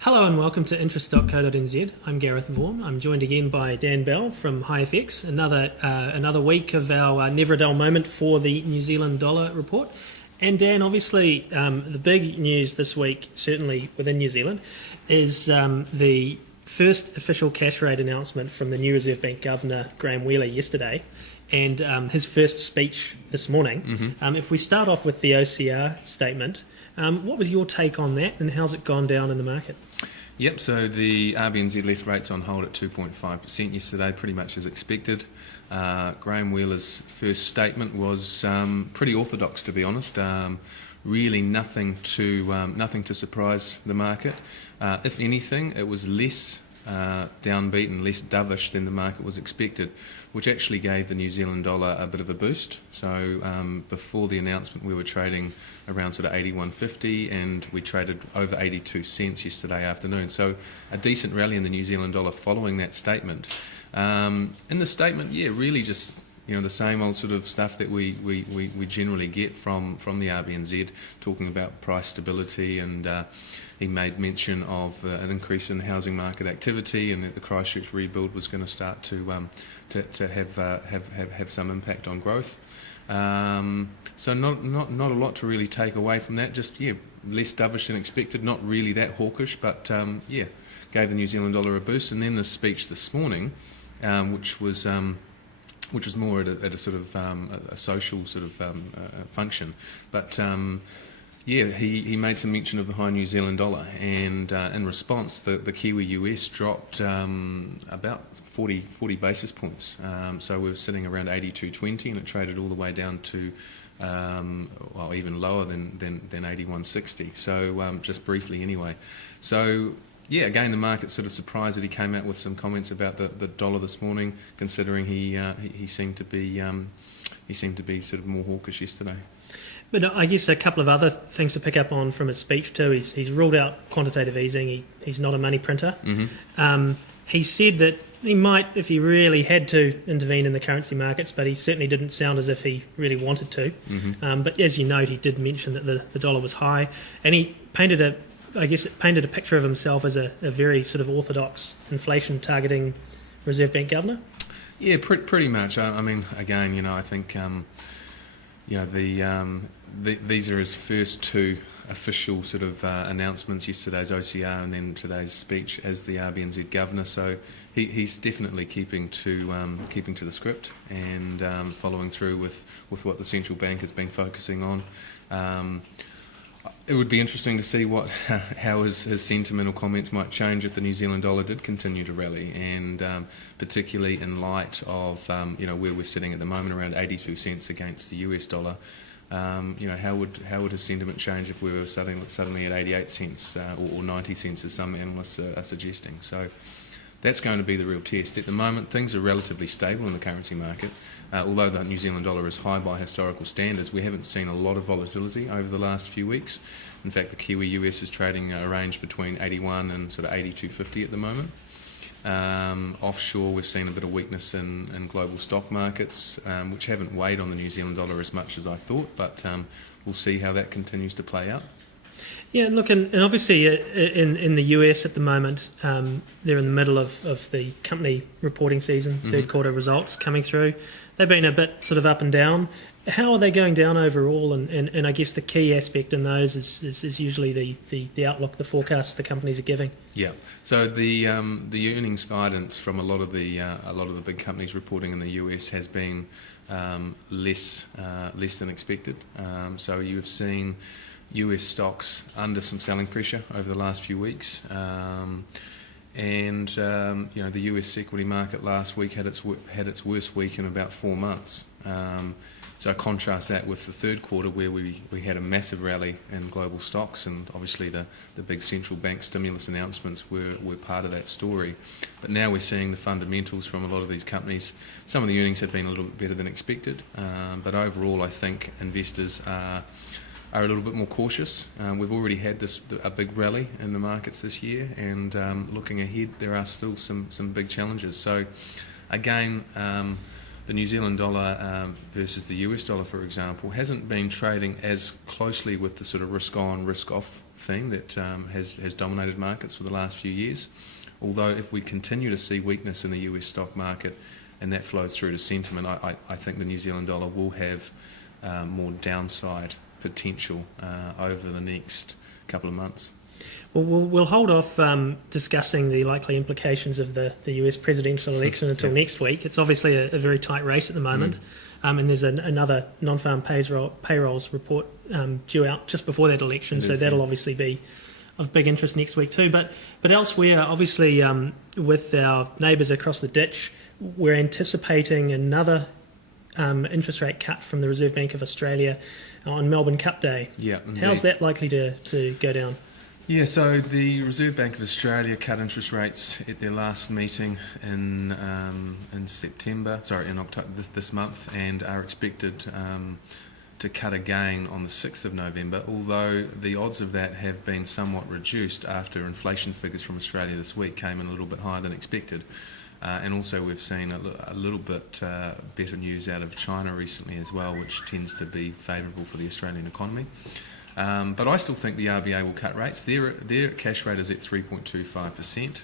Hello and welcome to interest.co.nz. I'm Gareth Vaughan. I'm joined again by Dan Bell from HiFX. Another week of our never a dull moment for the New Zealand dollar report. And Dan, obviously, the big news this week, certainly within New Zealand, is the first official cash rate announcement from the new Reserve Bank Governor Graham Wheeler yesterday, and his first speech this morning. If we start off with the OCR statement, what was your take on that, and how's it gone down in the market? Yep, so the RBNZ left rates on hold at 2.5% yesterday, pretty much as expected. Graham Wheeler's first statement was pretty orthodox, to be honest. Really nothing to surprise the market. If anything, it was less downbeat and less dovish than the market was expected, which actually gave the New Zealand dollar a bit of a boost. So before the announcement, we were trading around sort of 81.50, and we traded over 82 cents yesterday afternoon. So a decent rally in the New Zealand dollar following that statement. In the statement, really just the same old sort of stuff that we generally get from the RBNZ, talking about price stability, and he made mention of an increase in housing market activity, and that the Christchurch rebuild was going to start to have some impact on growth. So not a lot to really take away from that. Just less dovish than expected. Not really that hawkish, but gave the New Zealand dollar a boost. And then the speech this morning, which was more at a sort of a social sort of function, but he made some mention of the high New Zealand dollar, and in response, the Kiwi US dropped about 40 basis points. So we were sitting around 82.20, and it traded all the way down to even lower than 81.60. So just briefly anyway. So again, the market's sort of surprised that he came out with some comments about the dollar this morning, considering he seemed to be sort of more hawkish yesterday. But I guess a couple of other things to pick up on from his speech too. He's ruled out quantitative easing. He's not a money printer. He said that he might, if he really had to, intervene in the currency markets, but he certainly didn't sound as if he really wanted to. But as you note, he did mention that the dollar was high, and he painted a picture of himself as a very sort of orthodox inflation-targeting Reserve Bank governor. Yeah, pretty much. I mean, again, I think these are his first two official sort of announcements, yesterday's OCR and then today's speech as the RBNZ governor. So he's definitely keeping to the script, and following through with what the central bank has been focusing on. It would be interesting to see how his sentimental comments might change if the New Zealand dollar did continue to rally, and particularly in light of where we're sitting at the moment, around 82 cents against the US dollar. How would his sentiment change if we were suddenly at 88 cents or 90 cents, as some analysts are suggesting? So that's going to be the real test. At the moment, things are relatively stable in the currency market. Although the New Zealand dollar is high by historical standards, we haven't seen a lot of volatility over the last few weeks. In fact, the Kiwi US is trading a range between 81 and sort of 82.50 at the moment. Offshore, we've seen a bit of weakness in global stock markets, which haven't weighed on the New Zealand dollar as much as I thought, but we'll see how that continues to play out. Yeah, look, and obviously in the US at the moment, they're in the middle of the company reporting season, third quarter results coming through. They've been a bit sort of up and down. How are they going down overall? And I guess the key aspect in those is usually the outlook, the forecast the companies are giving. Yeah. So the earnings guidance from a lot of the big companies reporting in the US has been less than expected. So you've seen US stocks under some selling pressure over the last few weeks, and the US equity market last week had its worst week in about 4 months. So contrast that with the third quarter, where we had a massive rally in global stocks, and obviously the big central bank stimulus announcements were part of that story. But now we're seeing the fundamentals from a lot of these companies. Some of the earnings have been a little bit better than expected, but overall I think investors are a little bit more cautious. We've already had a big rally in the markets this year, and looking ahead, there are still some big challenges. So again, the New Zealand dollar versus the US dollar, for example, hasn't been trading as closely with the sort of risk-on, risk-off theme that has dominated markets for the last few years. Although if we continue to see weakness in the US stock market and that flows through to sentiment, I think the New Zealand dollar will have more downside potential over the next couple of months. Well, we'll hold off discussing the likely implications of the US presidential election until next week. It's obviously a very tight race at the moment, and there's another non-farm payrolls report due out just before that election, so that'll obviously be of big interest next week too. But elsewhere, obviously, with our neighbours across the ditch, we're anticipating another interest rate cut from the Reserve Bank of Australia on Melbourne Cup Day. Yeah, indeed. How's that likely to go down? Yeah, so the Reserve Bank of Australia cut interest rates at their last meeting in October this month, and are expected to cut again on the 6th of November, although the odds of that have been somewhat reduced after inflation figures from Australia this week came in a little bit higher than expected. And also we've seen a little bit better news out of China recently as well, which tends to be favourable for the Australian economy. But I still think the RBA will cut rates. Their cash rate is at 3.25%,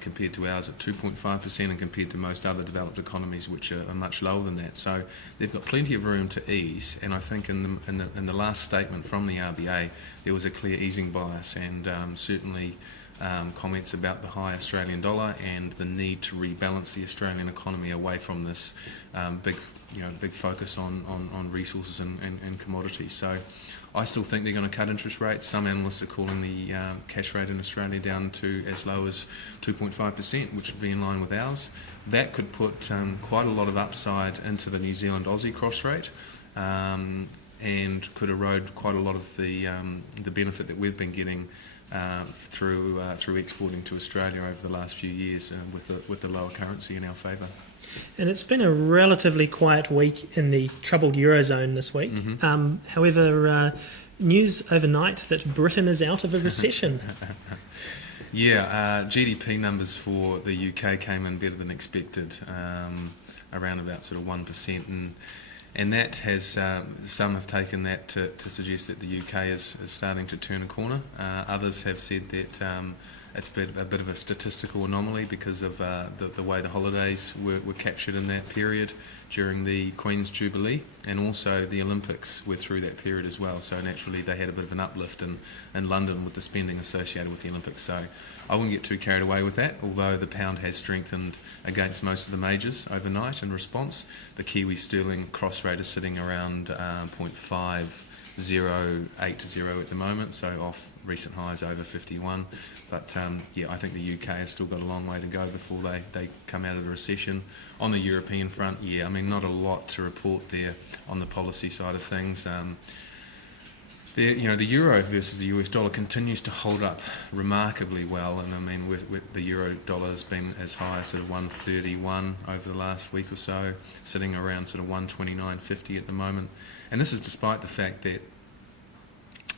compared to ours at 2.5%, and compared to most other developed economies, which are much lower than that. So they've got plenty of room to ease. And I think in the last statement from the RBA, there was a clear easing bias, and certainly comments about the high Australian dollar and the need to rebalance the Australian economy away from this big focus on resources and commodities. So I still think they're going to cut interest rates. Some analysts are calling the cash rate in Australia down to as low as 2.5%, which would be in line with ours. That could put quite a lot of upside into the New Zealand-Aussie cross rate, and could erode quite a lot of the benefit that we've been getting through exporting to Australia over the last few years with the lower currency in our favour. And it's been a relatively quiet week in the troubled Eurozone this week. Mm-hmm. However, news overnight that Britain is out of a recession. GDP numbers for the UK came in better than expected, around about sort of 1%, and that has some have taken that to suggest that the UK is starting to turn a corner. Others have said that it's been a bit of a statistical anomaly because of the way the holidays were captured in that period during the Queen's Jubilee, and also the Olympics were through that period as well. So naturally they had a bit of an uplift in London with the spending associated with the Olympics. So I wouldn't get too carried away with that, although the pound has strengthened against most of the majors overnight in response. The Kiwi sterling cross rate is sitting around 0.5080 at the moment, so off recent highs over 51. But I think the UK has still got a long way to go before they come out of the recession. On the European front, not a lot to report there on the policy side of things. The euro versus the US dollar continues to hold up remarkably well, and with the euro dollar has been as high as sort of 131 over the last week or so, sitting around sort of 129.50 at the moment. And this is despite the fact that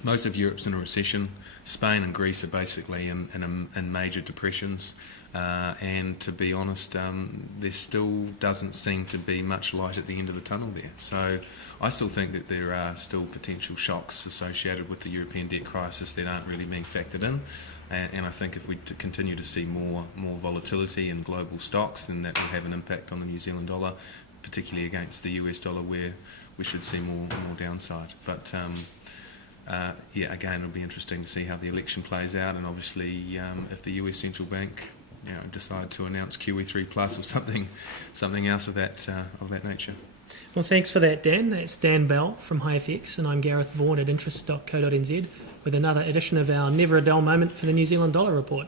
most of Europe's in a recession. Spain and Greece are basically in major depressions, and to be honest, there still doesn't seem to be much light at the end of the tunnel there. So I still think that there are still potential shocks associated with the European debt crisis that aren't really being factored in, and I think if we continue to see more volatility in global stocks, then that will have an impact on the New Zealand dollar, particularly against the US dollar, where we should see more downside. But again, it'll be interesting to see how the election plays out, and obviously if the US Central Bank decide to announce QE3 plus or something else of that nature. Well, thanks for that, Dan. That's Dan Bell from HiFX, and I'm Gareth Vaughan at interest.co.nz with another edition of our Never a Dull Moment for the New Zealand Dollar Report.